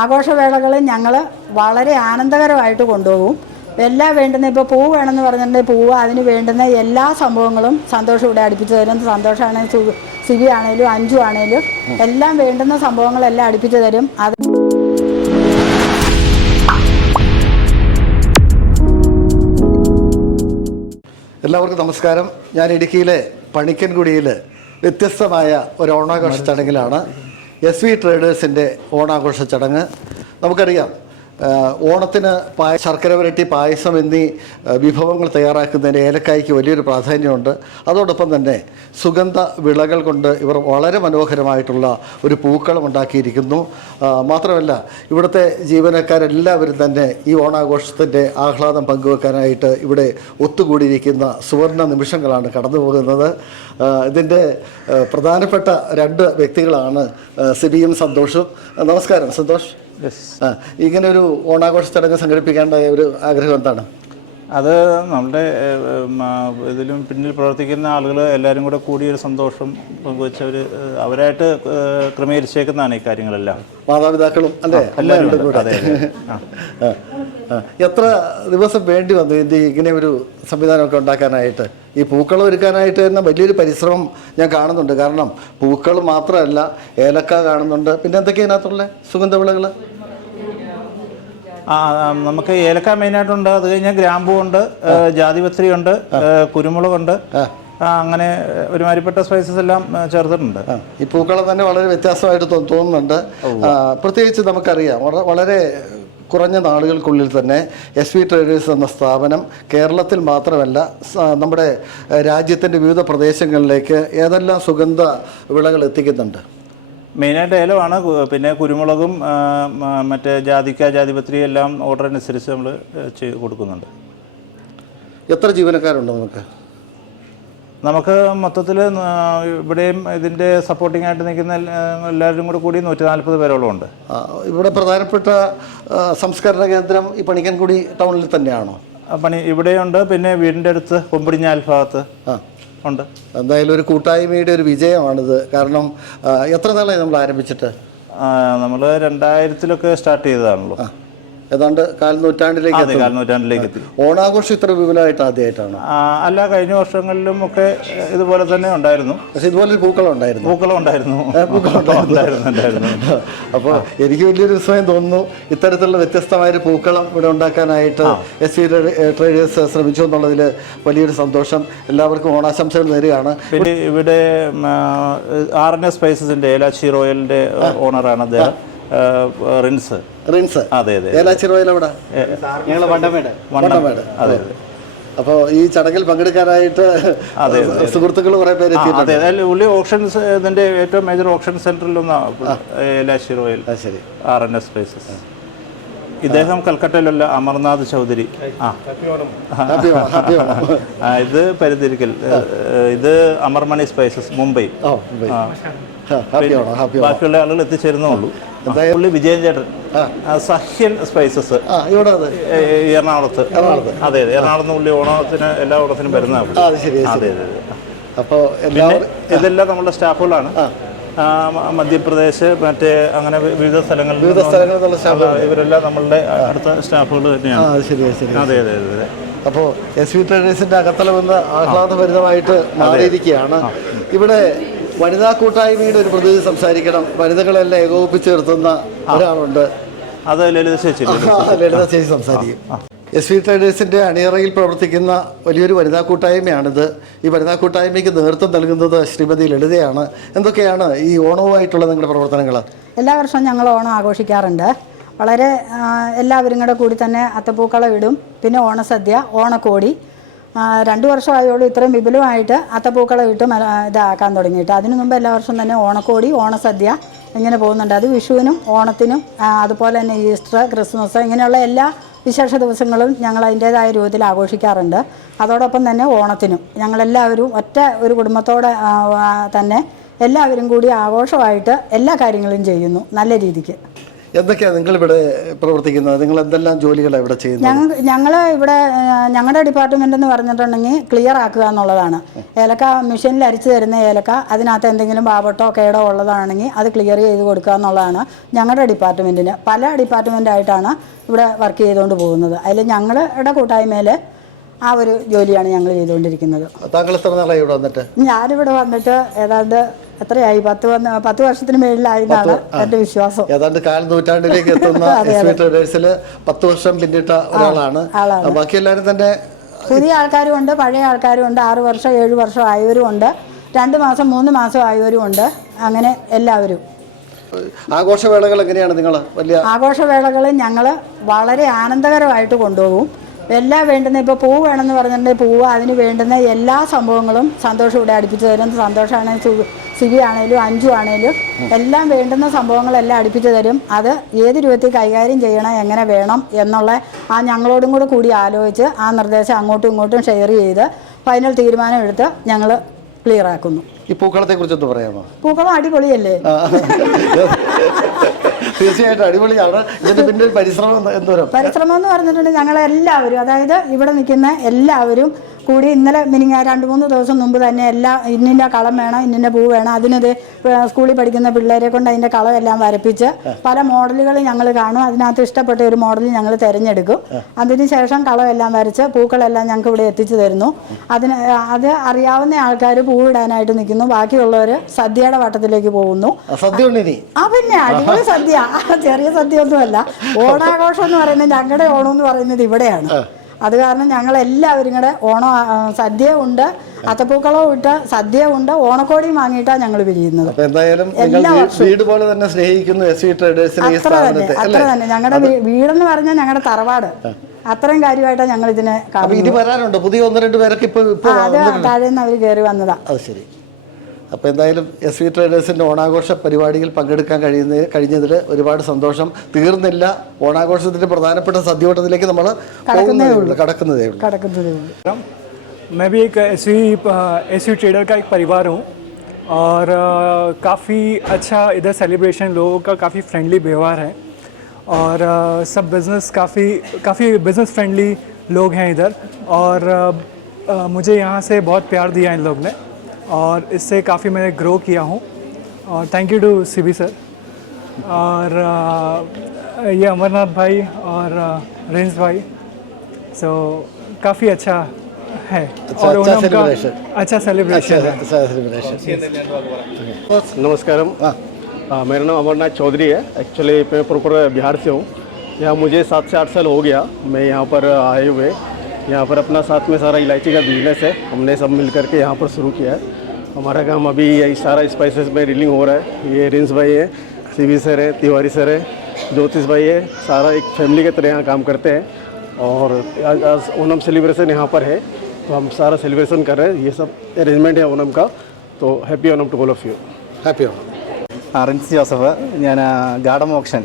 ആഘോഷവേളകൾ ഞങ്ങൾ വളരെ ആനന്ദകരമായിട്ട് കൊണ്ടുപോകും. എല്ലാം വേണ്ടുന്ന ഇപ്പോൾ പൂവ് വേണമെന്ന് പറഞ്ഞിട്ടുണ്ടെങ്കിൽ പൂവ് അതിന് വേണ്ടുന്ന എല്ലാ സംഭവങ്ങളും സന്തോഷം ഇവിടെ അടുപ്പിച്ച് തരും. സന്തോഷമാണെങ്കിലും സു സിവി ആണേലും അഞ്ചു ആണേലും എല്ലാം വേണ്ടുന്ന സംഭവങ്ങളെല്ലാം അടുപ്പിച്ച് തരും. അത് എല്ലാവർക്കും നമസ്കാരം. ഞാൻ ഇടുക്കിയിലെ പണിക്കൻകുടിയിൽ വ്യത്യസ്തമായ ഒരു ഓണാഘോഷ ചടങ്ങിലാണ് എസ് വി ട്രേഡേഴ്സിന്റെ ഓണാഘോഷ ചടങ്ങ് നമുക്കറിയാം. ഓണത്തിന് പായ ശർക്കര വരട്ടി പായസം എന്നീ വിഭവങ്ങൾ തയ്യാറാക്കുന്നതിന് ഏലക്കായ്ക്ക് വലിയൊരു പ്രാധാന്യമുണ്ട്. അതോടൊപ്പം തന്നെ സുഗന്ധ വിളകൾ കൊണ്ട് ഇവർ വളരെ മനോഹരമായിട്ടുള്ള ഒരു പൂക്കളം ഉണ്ടാക്കിയിരിക്കുന്നു. മാത്രമല്ല ഇവിടുത്തെ ജീവനക്കാരെല്ലാവരും തന്നെ ഈ ഓണാഘോഷത്തിന്റെ ആഹ്ലാദം പങ്കുവെക്കാനായിട്ട് ഇവിടെ ഒത്തുകൂടിയിരിക്കുന്ന സുവർണ നിമിഷങ്ങളാണ് കടന്നു പോകുന്നത് ഇതിന്റെ പ്രധാനപ്പെട്ട രണ്ട് വ്യക്തികളാണ് സിബിയും സന്തോഷും. നമസ്കാരം സന്തോഷ്. ഇങ്ങനെ ഒരു ഓണാഘോഷ ചടങ്ങ് സംഘടിപ്പിക്കേണ്ട ഒരു ആഗ്രഹം എന്താണ്? അത് നമ്മുടെ ഇതിലും പിന്നിൽ പ്രവർത്തിക്കുന്ന ആളുകൾ എല്ലാവരും കൂടെ കൂടിയൊരു സന്തോഷം പങ്കുവെച്ചവർ അവരായിട്ട് ഏഹ്, ക്രമീകരിച്ചേക്കുന്നതാണ് ഈ കാര്യങ്ങളെല്ലാം. മാതാപിതാക്കളും അല്ലേ? എല്ലാവരും കൂടെ. അതെ. എത്ര ദിവസം വേണ്ടി വന്നു ഇത് ഇങ്ങനെ ഒരു സംവിധാനമൊക്കെ ഉണ്ടാക്കാനായിട്ട്? ഈ പൂക്കളം ഒരുക്കാനായിട്ട് തന്നെ വലിയൊരു പരിശ്രമം ഞാൻ കാണുന്നുണ്ട്. കാരണം പൂക്കൾ മാത്രമല്ല ഏലക്ക കാണുന്നുണ്ട്. പിന്നെ എന്തൊക്കെയാണ് അതിനകത്തുള്ള സുഗന്ധവിളകൾ നമുക്ക് ഏലക്ക മെയിൻ മെയിനായിട്ടുണ്ട് അത് കഴിഞ്ഞാൽ ഗ്രാമ്പുണ്ട് ഏഹ്, ജാതിപത്രി ഉണ്ട് കുരുമുളക് കുരുമുളകുണ്ട് അങ്ങനെ ഒരുമാതിരിപ്പെട്ട സ്പൈസസ് എല്ലാം ചേർത്തിട്ടുണ്ട്. ഈ പൂക്കളം തന്നെ വളരെ വ്യത്യാസമായിട്ട് തോന്നുന്നുണ്ട്. പ്രത്യേകിച്ച് നമുക്കറിയാം വളരെ കുറഞ്ഞ നാളുകൾക്കുള്ളിൽ തന്നെ എസ് വി ട്രേഡേഴ്സ് എന്ന സ്ഥാപനം കേരളത്തിൽ മാത്രമല്ല നമ്മുടെ രാജ്യത്തിന്റെ വിവിധ പ്രദേശങ്ങളിലേക്ക് ഏതെല്ലാം സുഗന്ധ വിളകൾ എത്തിക്കുന്നുണ്ട്. മെയിനായിട്ട് ഏലമാണ്. പിന്നെ കുരുമുളകും മറ്റേ ജാതിക്ക ജാതിപത്രി എല്ലാം ഓർഡർ അനുസരിച്ച് നമ്മൾ ചെയ്ത് കൊടുക്കുന്നുണ്ട്. എത്ര ജീവനക്കാരുണ്ട് നമുക്ക്? നമുക്ക് മൊത്തത്തിൽ ഇവിടെയും ഇതിന്റെ സപ്പോർട്ടിംഗ് ആയിട്ട് നിൽക്കുന്ന എല്ലാവരും കൂടെ കൂടി നൂറ്റി നാൽപ്പത് പേരോളം ഉണ്ട് ഇവിടെ പ്രധാനപ്പെട്ട സംസ്കരണ കേന്ദ്രം ഈ പണിക്കൻകുടി ടൗണിൽ തന്നെയാണോ? പണി ഇവിടെയുണ്ട്. പിന്നെ വീടിന്റെ അടുത്ത് കൊമ്പിടിഞ്ഞാൽ ഭാഗത്ത്. ഉണ്ട്. എന്തായാലും ഒരു കൂട്ടായ്മയുടെ ഒരു വിജയമാണിത്. കാരണം എത്ര നാളായി നമ്മൾ ആരംഭിച്ചിട്ട്? നമ്മൾ രണ്ടായിരത്തിലൊക്കെ സ്റ്റാർട്ട് ചെയ്തതാണല്ലോ. ആ. ഏതാണ്ട് കാൽനൂറ്റാണ്ടിലേക്ക് കാൽനൂറ്റാണ്ടിലേക്ക് എത്തി. ഓണാഘോഷം ഇത്ര വിപുലമായിട്ട് ആദ്യമായിട്ടാണ്? അല്ല കഴിഞ്ഞ വർഷങ്ങളിലും ഒക്കെ ഇതുപോലെ തന്നെ ഉണ്ടായിരുന്നു. പക്ഷെ ഇതുപോലെ പൂക്കളം ഉണ്ടായിരുന്നു. പൂക്കളം ഉണ്ടായിരുന്നു ഉണ്ടായിരുന്നു. അപ്പോൾ എനിക്ക് വലിയൊരു വിസ്മയം തോന്നുന്നു ഇത്തരത്തിലുള്ള വ്യത്യസ്തമായൊരു പൂക്കളം ഇവിടെ ഉണ്ടാക്കാനായിട്ട് എസ് സി ട്രേഡേഴ്സ് ശ്രമിച്ചു എന്നുള്ളതിൽ വലിയൊരു സന്തോഷം. എല്ലാവർക്കും ഓണാശംസകൾ നേരുകയാണ് ഇവിടെ ആർ എൻ എസ് സ്പൈസസിന്റെ ഏലാച്ചി റോയലിന്റെ ഓണറാണ് അദ്ദേഹം. റിൻസ്. റിൻസ്? അതെ അതെ ഏലാച്ചി റോയൽ എവിടെ ഞങ്ങൾ വണ്ടമേട്. വണ്ടമേട്. അതെ അപ്പോൾ ഈ ചടങ്ങിൽ പങ്കെടുക്കാനായിട്ട് സുഹൃത്തുക്കൾ കുറെ പേര് അതെ ഉള്ളി ഓപ്ഷൻസ് ഇതിന്റെ ഏറ്റവും മേജർ ഓപ്ഷൻ സെന്ററിൽ ഒന്നാണ് റോയൽ. ശരി. R N S Spices. ഇദ്ദേഹം കൽക്കട്ടയിലുള്ള അമർനാഥ് ചൗധരി. ആ, ഇത് പരിതിരിക്കൽ ഇത് അമർമണി സ്പൈസസ് മുംബൈ. ബാക്കിയുള്ള ആളുകൾ എത്തിച്ചേരുന്നുള്ളൂ പുള്ളി വിജയൻ ചേട്ടൻ. സഹ്യൻ സ്പൈസസ് ഇവിടെ എറണാകുളത്ത്. അതെ അതെ. എറണാകുളത്ത് പുള്ളി ഓണത്തിന് എല്ലാ ഓണത്തിനും വരുന്ന അത് അതെ അപ്പോൾ ഇതെല്ലാം നമ്മുടെ സ്റ്റാഫുകളാണ്. മധ്യപ്രദേശ് മറ്റേ അങ്ങനെ വിവിധ സ്ഥലങ്ങളിൽ വിവിധ സ്ഥലങ്ങളിൽ ഇവരെല്ലാം നമ്മളുടെ അടുത്ത സ്റ്റാഫുകൾ തന്നെയാണ്. അത് അത് അതെ അപ്പോൾ എസ് വി ട്രേഡേഴ്സിന്റെ അകത്തളം എന്ന ആഹ്ലാദഭരിതമായിട്ട് മാറിയിരിക്കുകയാണ്. ഇവിടെ വനിതാ കൂട്ടായ്മയുടെ ഒരു പ്രതിനിധി സംസാരിക്കണം. വനിതകളെല്ലാം ഏകോപിപ്പിച്ച് നിർത്തുന്ന ഒരാളുണ്ട്. അത് ലളിത ചേച്ചി ലളിത. ചേച്ചി. സംസാരിക്കും. എസ് വി ട്രേഡേഴ്സിന്റെ അണിയറയിൽ പ്രവർത്തിക്കുന്ന വലിയൊരു വനിതാ കൂട്ടായ്മയാണിത്. ഈ വനിതാ കൂട്ടായ്മയ്ക്ക് നേതൃത്വം നൽകുന്നത് ശ്രീമതി ലളിതയാണ്. എന്തൊക്കെയാണ് ഈ ഓണവുമായിട്ടുള്ള നിങ്ങളുടെ പ്രവർത്തനങ്ങൾ എല്ലാ വർഷവും ഞങ്ങൾ ഓണം ആഘോഷിക്കാറുണ്ട്. വളരെ എല്ലാവരും കൂടെ കൂടി തന്നെ അത്തപ്പൂക്കളം ഇടും. പിന്നെ ഓണസദ്യ ഓണക്കോടി രണ്ട് വർഷമായോളൂ ഇത്രയും വിപുലമായിട്ട് അത്തപ്പൂക്കളം ഇട്ട് ഇതാക്കാൻ തുടങ്ങിയിട്ട്. അതിനു മുമ്പ് എല്ലാ വർഷവും തന്നെ ഓണക്കോടി ഓണസദ്യ ഇങ്ങനെ പോകുന്നുണ്ട്. അത് വിഷുവിനും ഓണത്തിനും അതുപോലെ തന്നെ ഈസ്റ്റർ ക്രിസ്മസ് ഇങ്ങനെയുള്ള എല്ലാ വിശേഷ ദിവസങ്ങളും ഞങ്ങൾ അതിന്റേതായ രൂപത്തിൽ ആഘോഷിക്കാറുണ്ട്. അതോടൊപ്പം തന്നെ ഓണത്തിനും ഞങ്ങളെല്ലാവരും ഒറ്റ ഒരു കുടുംബത്തോടെ തന്നെ എല്ലാവരും കൂടി ആഘോഷമായിട്ട് എല്ലാ കാര്യങ്ങളും ചെയ്യുന്നു നല്ല രീതിക്ക്. എന്തൊക്കെയാണ് നിങ്ങൾ ഇവിടെ പ്രവർത്തിക്കുന്നത്? നിങ്ങൾ എന്തെല്ലാം ജോലികളാണ് ഇവിടെ ചെയ്യുന്നത്? ഞങ്ങൾ ഞങ്ങൾ ഇവിടെ ഞങ്ങളുടെ ഡിപ്പാർട്ട്മെന്റ് എന്ന് പറഞ്ഞിട്ടുണ്ടെങ്കിൽ ക്ലിയർ ആക്കുക എന്നുള്ളതാണ്. ഏലക്ക മെഷീനിൽ അരിച്ചു തരുന്ന ഏലക്ക അതിനകത്ത് എന്തെങ്കിലും പാവട്ടോ കേടോ ഉള്ളതാണെങ്കിൽ അത് ക്ലിയർ ചെയ്ത് കൊടുക്കുക എന്നുള്ളതാണ് ഞങ്ങളുടെ ഡിപ്പാർട്ട്മെന്റിന് പല ഡിപ്പാർട്ട്മെന്റായിട്ടാണ് ഇവിടെ വർക്ക് ചെയ്തുകൊണ്ട് പോകുന്നത്. അതിൽ ഞങ്ങളുടെ കൂട്ടായ്മയിൽ ആ ഒരു ജോലിയാണ് ഞങ്ങൾ ചെയ്തുകൊണ്ടിരിക്കുന്നത്. താങ്കൾ എത്ര നാളായി ഇവിടെ വന്നിട്ട്? ഞാനിവിടെ വന്നിട്ട് ഏതാണ്ട് എത്രയായി? പത്ത് വന്ന് പത്ത് വർഷത്തിന് മേളിലായി എന്റെ വിശ്വാസം. ഏതാണ്ട് കാല നൂറ്റാണ്ടിലേക്ക് എത്തുന്ന എസ് വി ട്രേഡേഴ്സിൽ പത്ത് വർഷം പിന്നിട്ട ഒരാളാണ്. ബാക്കി എല്ലാവരും തന്നെ പുതിയ ആൾക്കാരും ഉണ്ട് പഴയ ആൾക്കാരും ഉണ്ട് ആറ് വർഷം ഏഴ് വർഷം ആയവരും ഉണ്ട് രണ്ട് മാസം മൂന്ന് മാസം ആയവരും ഉണ്ട് അങ്ങനെ എല്ലാവരും. ആഘോഷവേളകൾ എങ്ങനെയാണ് നിങ്ങൾ വലിയ ആഘോഷവേളകൾ ഞങ്ങൾ വളരെ ആനന്ദകരമായിട്ട് കൊണ്ടുപോകും. എല്ലാം വേണ്ടുന്ന ഇപ്പോൾ പൂവ് വേണമെന്ന് പറഞ്ഞിട്ടുണ്ടെങ്കിൽ പൂവ് അതിന് വേണ്ടുന്ന എല്ലാ സംഭവങ്ങളും സന്തോഷം ഇവിടെ അടുപ്പിച്ച് തരും സന്തോഷമാണെങ്കിലും സിവി ആണേലും അഞ്ചു ആണേലും എല്ലാം വേണ്ടുന്ന സംഭവങ്ങളെല്ലാം അടുപ്പിച്ച് തരും. അത് ഏത് രൂപത്തിൽ കൈകാര്യം ചെയ്യണം എങ്ങനെ വേണം എന്നുള്ള ആ ഞങ്ങളോടും കൂടെ കൂടി ആലോചിച്ച് ആ നിർദ്ദേശം അങ്ങോട്ടും ഇങ്ങോട്ടും ഷെയർ ചെയ്ത് ഫൈനൽ തീരുമാനം എടുത്ത് ഞങ്ങൾ ക്ലിയർ ആക്കുന്നു. ഈ പൂക്കളത്തെ കുറിച്ചൊന്ന് പറയാമോ? പൂക്കളം അടിപൊളിയല്ലേ. തീർച്ചയായിട്ടും അടിപൊളിയാണ്. ഇതിന്റെ പിന്നിൽ പരിശ്രമം എന്തോരം പരിശ്രമം എന്ന് പറഞ്ഞിട്ടുണ്ടെങ്കിൽ ഞങ്ങളെല്ലാവരും. അതായത് ഇവിടെ നിൽക്കുന്ന എല്ലാവരും കൂടി ഇന്നലെ മിനിങ്ങ രണ്ട് മൂന്ന് ദിവസം മുമ്പ് തന്നെ എല്ലാ ഇന്നിന്റെ കളം വേണം ഇന്നിന്റെ പൂ വേണം. അതിനത് സ്കൂളിൽ പഠിക്കുന്ന പിള്ളേരെ കൊണ്ട് അതിന്റെ കളം എല്ലാം വരപ്പിച്ച് പല മോഡലുകൾ ഞങ്ങൾ കാണും. അതിനകത്ത് ഇഷ്ടപ്പെട്ട ഒരു മോഡൽ ഞങ്ങൾ തിരഞ്ഞെടുക്കും. അതിനുശേഷം കളം എല്ലാം വരച്ച് പൂക്കളെല്ലാം ഞങ്ങൾക്ക് ഇവിടെ എത്തിച്ചു തരുന്നു. അതിന് അത് അറിയാവുന്ന ആൾക്കാർ പൂവിടാനായിട്ട് നിൽക്കുന്നു. ബാക്കിയുള്ളവർ സദ്യയുടെ വട്ടത്തിലേക്ക് പോകുന്നു. ആ പിന്നെ അടിപൊളി സദ്യ. ചെറിയ സദ്യ ഒന്നുമല്ല. ഓണാഘോഷം എന്ന് പറയുന്നത് ഞങ്ങളുടെ ഓണം എന്ന് പറയുന്നത് ഇവിടെയാണ്. അത് കാരണം ഞങ്ങൾ എല്ലാവരും കൂടെ ഓണം സദ്യ ഉണ്ട്. അത്തപ്പൂക്കളവും ഇട്ട സദ്യ ഉണ്ട്. ഓണക്കോടിയും വാങ്ങിയിട്ടാണ് ഞങ്ങൾ പിരിയുന്നത്. എന്തായാലും വീട് പോലെ തന്നെ സ്നേഹിക്കുന്നു അത്ര തന്നെ അത്ര തന്നെ. ഞങ്ങളുടെ വീടെന്ന് പറഞ്ഞാൽ ഞങ്ങളുടെ തറവാട്. അത്രയും കാര്യമായിട്ടാണ് ഞങ്ങൾ ഇതിനെ വരാനുണ്ട്? പുതിയ ഒന്ന് രണ്ട് പേരൊക്കെ അത് താഴേന്ന് അവർ കയറി വന്നതാ. ശരി. അപ്പോൾ എന്തായാലും എസ് വി ട്രേഡേഴ്സിൻ്റെ ഓണാഘോഷ പരിപാടിയിൽ പങ്കെടുക്കാൻ കഴിയുന്ന കഴിഞ്ഞതിൽ ഒരുപാട് സന്തോഷം തീർന്നില്ല ഓണാഘോഷത്തിൻ്റെ പ്രധാനപ്പെട്ട സദ്യവട്ടത്തിലേക്ക് നമ്മൾ പോകുന്നതേ ഉള്ളൂ കടക്കുന്നതേ ഉള്ളൂ കിടക്കുന്നത് मैं भी एक एस वी ट्रेडर का एक परिवार हूँ और काफ़ी अच्छा इधर सेलिब्रेशन लोगों का काफ़ी फ्रेंडली व्यवहार है और अ, सब बिज़नेस काफ़ी काफ़ी बिज़नेस फ्रेंडली लोग हैं इधर और अ, अ, मुझे यहाँ से बहुत प्यार दिया इन लोग ने और इससे काफ़ी मैंने ग्रो किया हूँ। और thank you to C B sir और ये अमरनाथ भाई और रिंस भाई। सो काफ़ी अच्छा है। अच्छा- और अच्छा ओणम का celebration। अच्छा सेलिब्रेशन है। नमस्कारम। हाँ। मेरा नाम अमरनाथ चौधरी है। एक्चुअली मैं प्रॉपर बिहार से हूँ। यहाँ मुझे सात से आठ साल हो गया। मैं यहाँ पर आए हुए। यहाँ पर अपना साथ में सारा इलायची का बिज़नेस है। हमने सब मिल करके यहाँ पर शुरू किया है। हमारा काम अभी यही सारा स्पाइसेस में रीलिंग हो रहा है ये रिंस भाई है सीवी सर है तिवारी सर है ज्योतिष भाई है सारा एक फैमिली के तरह यहाँ काम करते हैं और आज आज ओनम सेलिब्रेशन यहाँ पर है तो हम सारा सेलिब्रेशन कर रहे हैं ये सब अरेंजमेंट है ओनम का तो happy Onam to all of you happy Onam ആ, റിൻസ് ജോസഫ് ഞാൻ garden option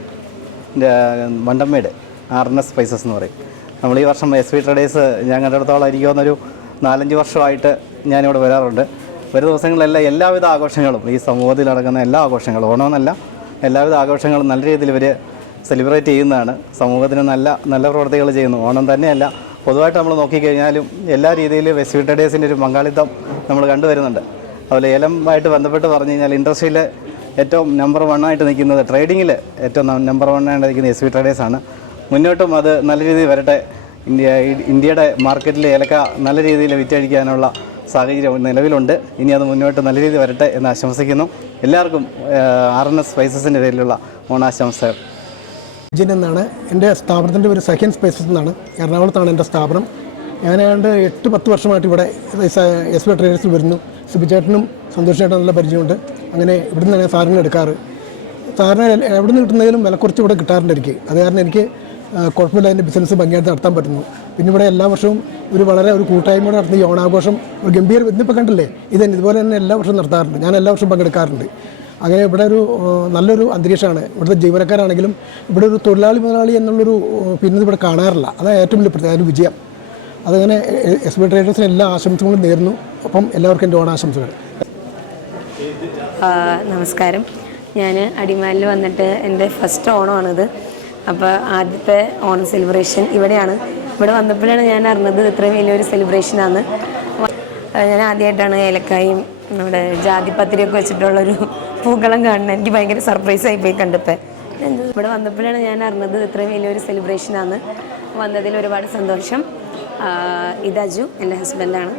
Mandammedu R N S spices എന്ന് പറയും നമ്മൾ ഈ വർഷം എസ് വി ട്രേഡേഴ്സ് ഞാൻ കണ്ടിടത്തോളം എനിക്ക് തോന്നുന്നൊരു നാലഞ്ച് വർഷമായിട്ട് ഞാനിവിടെ വരാറുണ്ട് വരും ദിവസങ്ങളിലെല്ലാം എല്ലാവിധ ആഘോഷങ്ങളും. ഈ സമൂഹത്തിൽ നടക്കുന്ന എല്ലാ ആഘോഷങ്ങളും ഓണമെന്നല്ല എല്ലാവിധ ആഘോഷങ്ങളും നല്ല രീതിയിൽ ഇവർ സെലിബ്രേറ്റ് ചെയ്യുന്നതാണ്. സമൂഹത്തിന് നല്ല നല്ല പ്രവർത്തികൾ ചെയ്യുന്നു. ഓണം തന്നെയല്ല പൊതുവായിട്ട് നമ്മൾ നോക്കിക്കഴിഞ്ഞാലും എല്ലാ രീതിയിലും വെസ്റ്റ് വി ഒരു പങ്കാളിത്തം നമ്മൾ കണ്ടുവരുന്നുണ്ട് അതുപോലെ ഏലമായിട്ട് ബന്ധപ്പെട്ട് പറഞ്ഞു കഴിഞ്ഞാൽ ഇൻഡസ്ട്രിയിൽ ഏറ്റവും നമ്പർ വൺ ആയിട്ട് നിൽക്കുന്നത് ട്രേഡിങ്ങിൽ ഏറ്റവും നമ്പർ വൺ ആയിട്ട് നിൽക്കുന്നത് എസ് വി ആണ്. മുന്നോട്ടും അത് നല്ല രീതിയിൽ വരട്ടെ. ഇന്ത്യ ഇന്ത്യയുടെ മാർക്കറ്റിൽ ഏലക്ക നല്ല രീതിയിൽ വിറ്റഴിക്കാനുള്ള സാഹചര്യം നിലവിലുണ്ട്. ഇനി അത് മുന്നോട്ട് നല്ല രീതിയിൽ വരട്ടെ എന്ന് ആശംസിക്കുന്നു. എല്ലാവർക്കും ആർ എൻ എസ് സ്പൈസസിന്റെ പേരിലുള്ള ഓണാശംസകൾ. ജിൻ എന്നാണ്. എന്റെ സ്ഥാപനത്തിന്റെ ഒരു സെക്കൻഡ് സ്പേസസ് എന്നാണ്. എറണാകുളത്താണ് എന്റെ സ്ഥാപനം. ഞാൻ ഏതാണ്ട് എട്ട് പത്ത് വർഷമായിട്ട് ഇവിടെ എസ് ബി ട്രേഡേഴ്സിൽ വരുന്നു. സുബിചേട്ടനും സന്തോഷേട്ടനും നല്ല പരിചയമുണ്ട്. അങ്ങനെ ഇവിടെ നിന്നാണ് ഞാൻ സാധനങ്ങൾ എടുക്കാറ്. സാറിന് എവിടെ നിന്ന് കിട്ടുന്നതിലും വില കുറച്ച് ഇവിടെ കിട്ടാറുണ്ട് എനിക്ക്. അത് കാരണം എനിക്ക് കുഴപ്പമില്ല എന്റെ ബിസിനസ് ഭംഗിയായിട്ട് നടത്താൻ പറ്റുന്നു. പിന്നെ ഇവിടെ എല്ലാ വർഷവും ഒരു വളരെ ഒരു കൂട്ടായ്മയോടെ നടത്തുന്ന ഈ ഓണാഘോഷം ഒരു ഗംഭീര ഇന്നിപ്പോൾ കണ്ടില്ലേ? ഇത് ഇതുപോലെ തന്നെ എല്ലാ വർഷവും നടത്താറുണ്ട്. ഞാൻ എല്ലാ വർഷവും പങ്കെടുക്കാറുണ്ട്. അങ്ങനെ ഇവിടെ ഒരു നല്ലൊരു അന്തരീക്ഷമാണ്. ഇവിടുത്തെ ജീവനക്കാരാണെങ്കിലും ഇവിടെ ഒരു തൊഴിലാളി മുതലാളി എന്നുള്ളൊരു പിന്നെ ഇവിടെ കാണാറില്ല. അതാണ് ഏറ്റവും വലിയ പ്രത്യേക വിജയം. അതങ്ങനെ എസ് ബി ട്രേഡേഴ്സിന് എല്ലാ ആശംസകളും നേരുന്നു. അപ്പം എല്ലാവർക്കും എന്റെ ഓണാശംസകൾ. നമസ്കാരം. ഞാൻ അടിമാലിൽ വന്നിട്ട് എന്റെ ഫസ്റ്റ് ഓണമാണിത്. അപ്പോൾ ആദ്യത്തെ ഓണം സെലിബ്രേഷൻ ഇവിടെയാണ്. ഇവിടെ വന്നപ്പോഴാണ് ഞാൻ അറിഞ്ഞത് ഇത്രയും വലിയൊരു സെലിബ്രേഷനാണ് ഞാൻ ആദ്യമായിട്ടാണ് ഏലക്കായും നമ്മുടെ ജാതിപത്രിയൊക്കെ വെച്ചിട്ടുള്ളൊരു പൂക്കളം കാണുന്നത്. എനിക്ക് ഭയങ്കര സർപ്രൈസ് പോയി കണ്ടപ്പോൾ ഇവിടെ വന്നപ്പോഴാണ് ഞാൻ അറിഞ്ഞത് ഇത്രയും വലിയൊരു സെലിബ്രേഷനാണ് വന്നതിൽ ഒരുപാട് സന്തോഷം. ഇതാജു എന്റെ ഹസ്ബൻഡാണ്